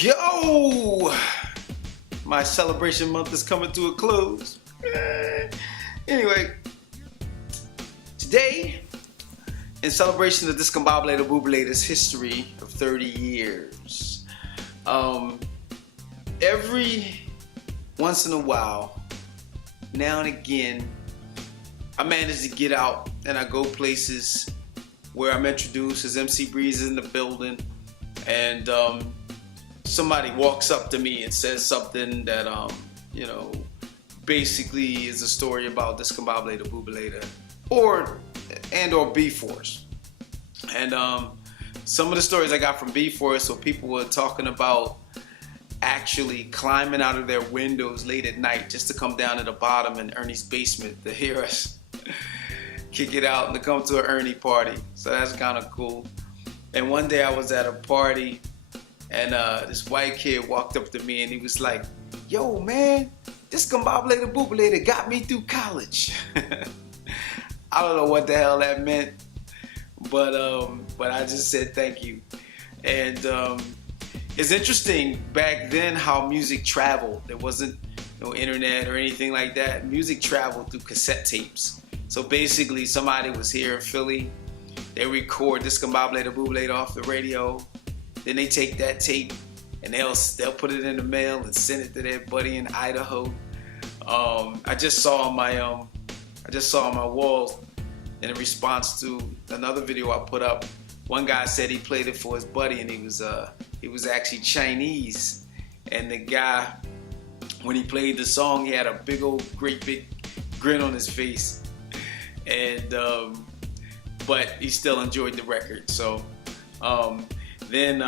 Yo! My celebration month is coming to a close. Anyway, today, in celebration of Discombobulatorbubalator's history of 30 years, every once in a while, now and again, I manage to get out and I go places where I'm introduced as MC Breeze is in the building, and somebody walks up to me and says something that basically is a story about Discombobulatorbubalator or B-Force. And some of the stories I got from B-Force, so people were talking about actually climbing out of their windows late at night just to come down to the bottom in Ernie's basement to hear us kick it out and to come to an Ernie party. So that's kind of cool. And one day I was at a party and this white kid walked up to me and he was like, "Yo man, Discombobulatorbubalator got me through college." I don't know what the hell that meant, but I just said thank you. And it's interesting back then how music traveled. There wasn't no internet or anything like that. Music traveled through cassette tapes. So basically somebody was here in Philly, they record Discombobulatorbubalator off the radio, then they take that tape and they'll put it in the mail and send it to their buddy in Idaho. I just saw on my wall in response to another video I put up. One guy said he played it for his buddy and he was actually Chinese, and the guy, when he played the song, he had a great big grin on his face, and but he still enjoyed the record. So then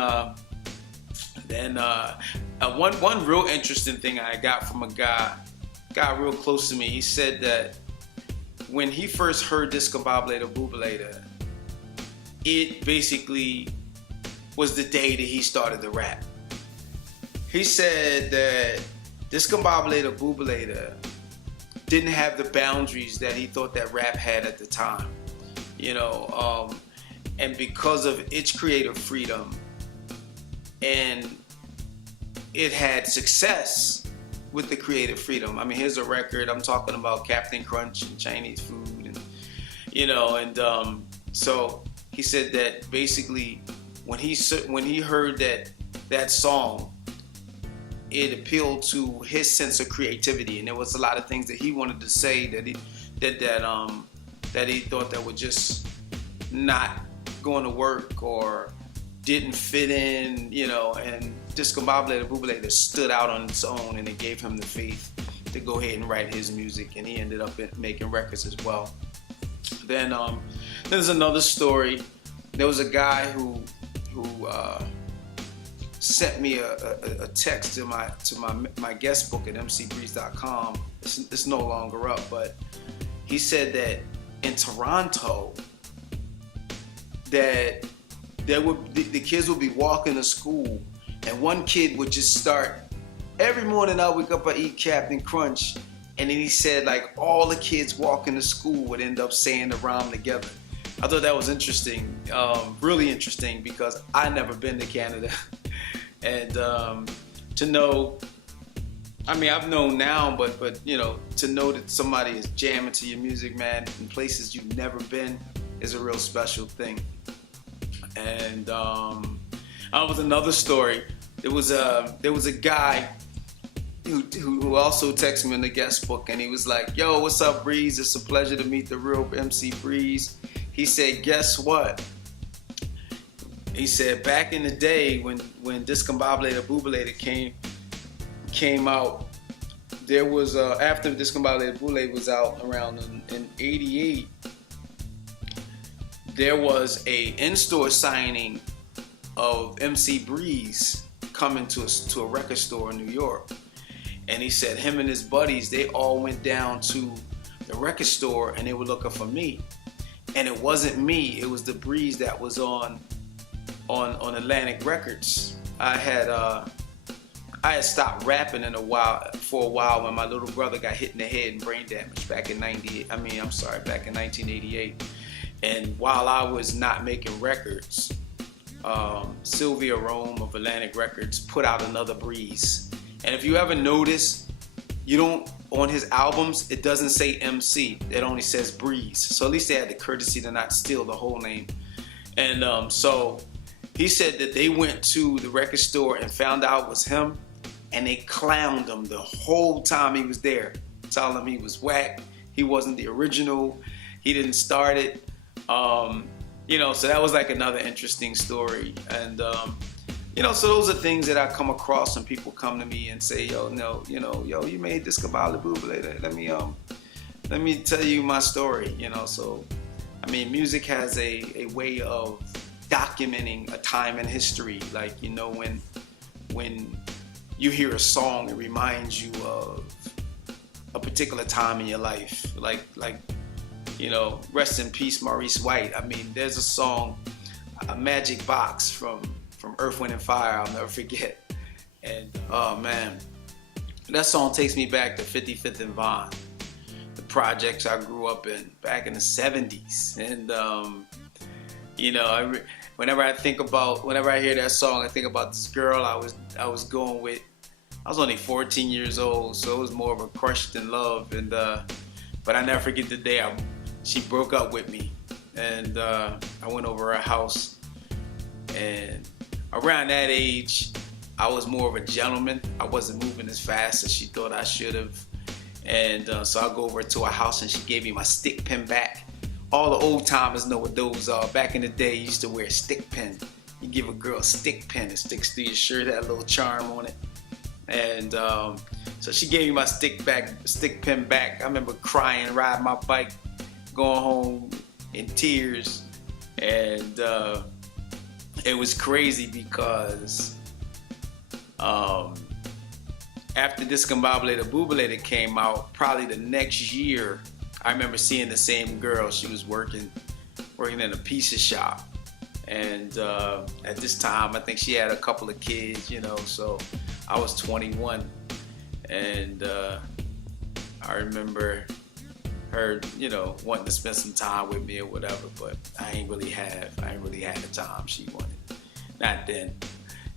one real interesting thing I got from a guy real close to me. He said that when he first heard Discombobulatorbubalator, it basically was the day that he started to rap. He said that Discombobulatorbubalator didn't have the boundaries that he thought that rap had at the time, and because of its creative freedom, and it had success with the creative freedom. I mean, here's a record, I'm talking about Captain Crunch and Chinese food, and so he said that basically when he heard that song, it appealed to his sense of creativity, and there was a lot of things that he wanted to say that he thought that were just not going to work or didn't fit in, and Discombobulatorbubalator stood out on its own, and it gave him the faith to go ahead and write his music, and he ended up making records as well. Then there's another story. There was a guy who sent me a text to my guest book at mcbreeze.com. It's no longer up, but he said that in Toronto that the kids would be walking to school, and one kid would just start, every morning I wake up, I eat Captain Crunch, and then he said like all the kids walking to school would end up saying the rhyme together. I thought that was interesting, really interesting, because I never been to Canada. And to know, I mean, I've known now, but to know that somebody is jamming to your music, man, in places you've never been, is a real special thing. And was another story. There was a guy who also texted me in the guest book, and he was like, "Yo, what's up, Breeze? It's a pleasure to meet the real MC Breeze." He said, "Guess what?" He said, back in the day when Discombobulatorbubalator came out, there was after Discombobulatorbubalator was out around in '88, there was a in-store signing of MC Breeze coming to a record store in New York, and he said him and his buddies, they all went down to the record store and they were looking for me, and it wasn't me, it was the Breeze that was on Atlantic Records. I had stopped rapping for a while when my little brother got hit in the head and brain damage back in 1988. And while I was not making records, Sylvia Rome of Atlantic Records put out Another Breeze. And if you ever notice, you don't, on his albums, it doesn't say MC. It only says Breeze. So at least they had the courtesy to not steal the whole name. And so he said that they went to the record store and found out it was him, and they clowned him the whole time he was there, telling him he was whack, he wasn't the original, he didn't start it. You know, so that was like another interesting story. And you know, so those are things that I come across when people come to me and say, yo, no, you know, yo, you made Discombobulatorbubalator. Let me tell you my story, you know. So I mean, music has a way of documenting a time in history. Like, you know, when you hear a song, it reminds you of a particular time in your life. Like you know, rest in peace, Maurice White. I mean, there's a song, a Magic Box from Earth, Wind and Fire, I'll never forget. And oh man, that song takes me back to 55th and Vine, the projects I grew up in back in the 70s. And you know, whenever I hear that song, I think about this girl I was going with. I was only 14 years old, so it was more of a crush than love. And but I never forget the day she broke up with me, and I went over her house. And around that age, I was more of a gentleman. I wasn't moving as fast as she thought I should have. And so I go over to her house, and she gave me my stick pin back. All the old timers know what those are. Back in the day, you used to wear a stick pin. You give a girl a stick pin, it sticks through your shirt, had a little charm on it. And so she gave me my stick pin back. I remember crying, riding my bike, going home in tears. And it was crazy because after Discombobulatorbubalator came out, probably the next year, I remember seeing the same girl. She was working in a pizza shop. And at this time, I think she had a couple of kids, you know, so I was 21. And I remember her, you know, wanting to spend some time with me or whatever, but I ain't really had the time she wanted. Not then,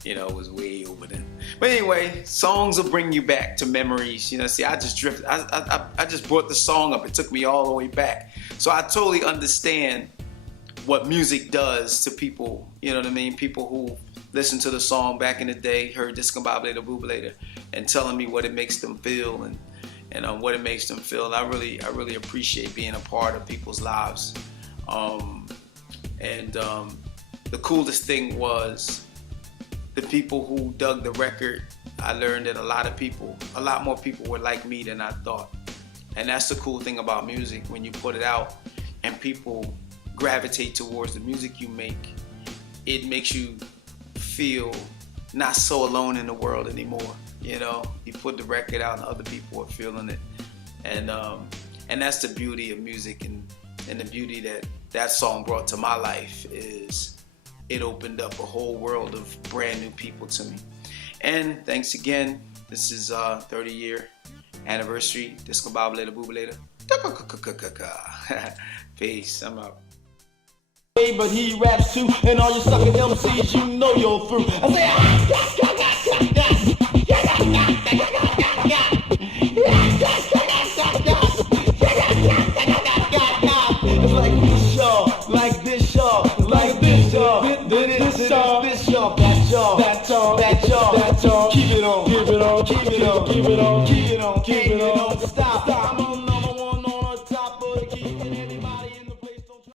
you know, it was way over then. But anyway, songs will bring you back to memories. You know, see, I just drifted. I just brought the song up. It took me all the way back. So I totally understand what music does to people. You know what I mean? People who listened to the song back in the day, heard Discombobulatorbubalator, and telling me what it makes them feel and what it makes them feel. I really appreciate being a part of people's lives. The coolest thing was the people who dug the record. I learned that a lot more people were like me than I thought. And that's the cool thing about music. When you put it out and people gravitate towards the music you make, it makes you feel not so alone in the world anymore. You know, you put the record out and other people are feeling it. And that's the beauty of music, and the beauty that song brought to my life is it opened up a whole world of brand new people to me. And thanks again. This is 30-year anniversary, Discombobulatorbubalator. Peace, I'm out. But he raps too, and all you sucker MCs, you know you're through. I say, it's like this y'all, like this y'all, like this y'all, this y'all, this y'all, that y'all, that y'all, that y'all, that y'all. Keep it on, keep it on, keep it on, keep it on, keep it on, keep it on.